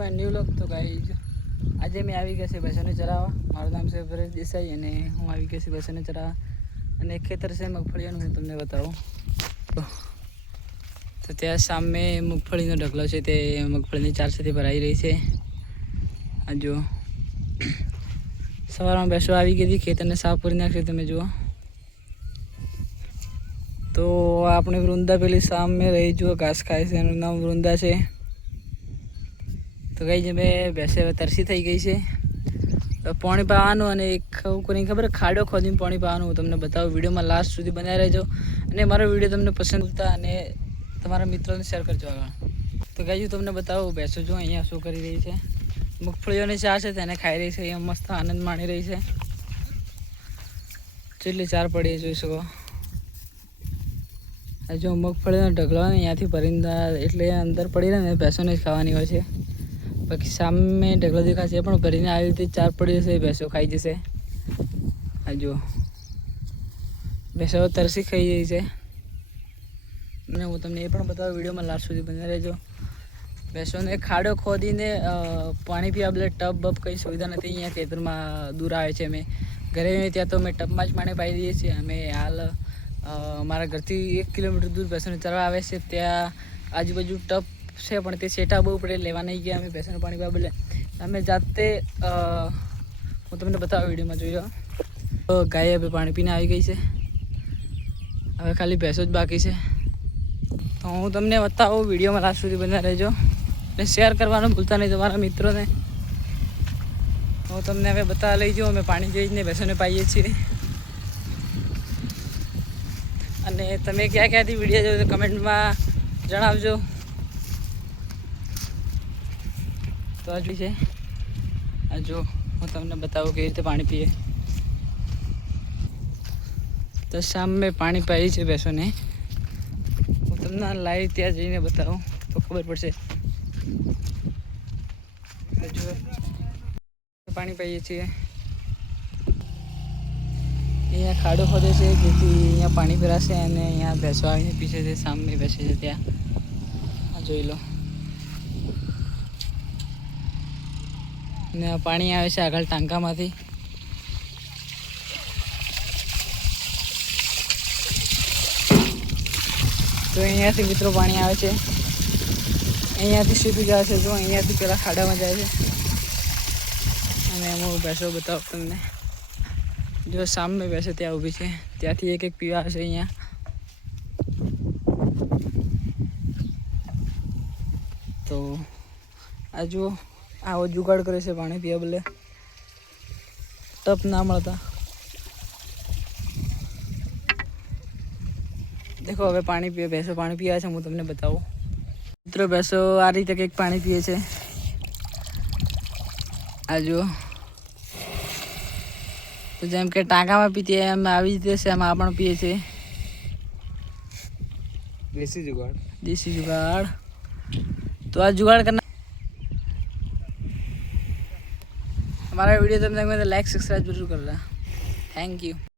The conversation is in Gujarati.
માય ન્યૂ લોક. તો ગાઈઝ આજે મેં આવી ગયા છે ભેંસોને ચરાવવા. મારું નામ છે પરેશ દેસાઈ અને હું આવી ગયા છું ભેંસોને ચરાવવા. અને ખેતર છે મગફળીનું, હું તમને બતાવું. તો ત્યાં સામે મગફળીનો ઢગલો છે, તે મગફળીની ચાર સાથે ભરાઈ રહી છે. આ જુઓ, સવારમાં ભેંસો આવી ગઈ હતી, ખેતરને સાફ કરી નાખશે. તમે જુઓ તો આપણે વૃંદા પેલી સામે રહી જુઓ ઘાસ ખાય છે, એનું નામ વૃંદા છે. તો કઈ મેં ભેંસે હવે તરસી થઈ ગઈ છે, પાણી પાવાનું અને એવું કરીને ખબર ખાડો ખોદીને પાણી પાવાનું. હું તમને બતાવું, વિડીયોમાં લાસ્ટ સુધી બનાવી રહેજો અને મારો વિડીયો તમને પસંદ આવતા અને તમારા મિત્રોને શેર કરજો આગળ. તો કઈ તમને બતાવું, ભેંસો જો અહીંયા શું કરી રહી છે. મગફળીઓની ચા છે તેને ખાઈ રહી છે, અહીંયા મસ્ત આનંદ માણી રહી છે. જેટલી ચાર પડી જોઈ શકો. જો મગફળીનો ઢગલો ને અહીંયાથી ભરીને એટલે અંદર પડી રહે ને ભેંસોને જ ખાવાની હોય છે. બાકી સામે ઢગલો દેખાશે પણ ભરીને આવી રીતે ચાર પડી જશે, ભેંસો ખાઈ જશે. આ જુઓ, ભેંસો તરસી ખાઈ જાય છે. અને હું તમને એ પણ બતાવું, વિડીયોમાં લાસ્ટ સુધી બની રહેજો. ભેંસોને ખાડો ખોદીને પાણી પીવા બદલે ટબ બબ કંઈ સુવિધા નથી અહીંયા ખેતરમાં. દૂર આવે છે, અમે ઘરે ત્યાં તો અમે ટબમાં જ પાણી પાઈ દઈએ છીએ. અમે હાલ મારા ઘરથી 1 કિલોમીટર દૂર ભેંસોને ચરવા આવે છે, ત્યાં આજુબાજુ ટબ છે પણ તે સેટા બહુ પડે, લેવા નહીં ગયા અમે ભેંસોને પાણી પીવા બદલે. અમે જાતે હું તમને બતાવું, વિડીયોમાં જોઈ લો. ગાય હવે પાણી પીને આવી ગઈ છે, હવે ખાલી ભેંસો જ બાકી છે. તો હું તમને બતાવું, વિડીયોમાં લાસ્ટ સુધી બન્યા રહેજો અને શેર કરવાનું ભૂલતા નહીં તમારા મિત્રોને. હું તમને હવે બતાવવા લઈ જાઉં, અમે પાણી જોઈને ભેંસોને પાઈએ છીએ. અને તમે ક્યાં ક્યાંથી વિડીયો જોયો તો કમેન્ટમાં જણાવજો. તો આ છે, આ જો હું તમને બતાવું કેવી રીતે પાણી પીએ. તો સામે પાણી પાઈ છે ભેંસોને. હું તમને લાઈવ ત્યાં જઈને બતાવું તો ખબર પડશે. જો પાણી પાઈએ છીએ, અહીંયા ખાડો ખોદે છે જેથી અહીંયા પાણી ભરાશે અને અહીંયા ભેંસો આવીને પીછે છે. સામે બેસે છે ત્યાં, આ જોઈ લો. ને પાણી આવે છે આગળ ટાંકામાંથી. તો અહીંયાથી મિત્રો પાણી આવે છે, અહીંયાથી સીધું જાય છે. જો અહીંયાથી પેલા ખાડામાં જાય છે. અને હું ભેંસો બતાવું તમને. જો સામે ભેંસો ત્યાં ઊભી છે, ત્યાંથી એક એક પીવા આવશે અહીંયા. તો આ જુઓ, આવો જુગાડ કરે છે પાણી પીવા બદલે, ટપ ના મળતા. દેખો હવે પાણી પીએ, ભેંસો પાણી પીવા છે. હું તમને બતાવું મિત્રો, ભેંસો આ રીતે કંઈક પાણી પીએ છે. આ જુઓ, તો જેમ કે ટાંકામાં પીતી એમ આવી રીતે છે, એમાં પણ પીએ છે. દેશી જુગાડ, દેશી જુગાડ. તો આ જુગાડ કરના हमारा वीडियो तुमने लाइक सब्सक्राइब जरूर करना. Thank you.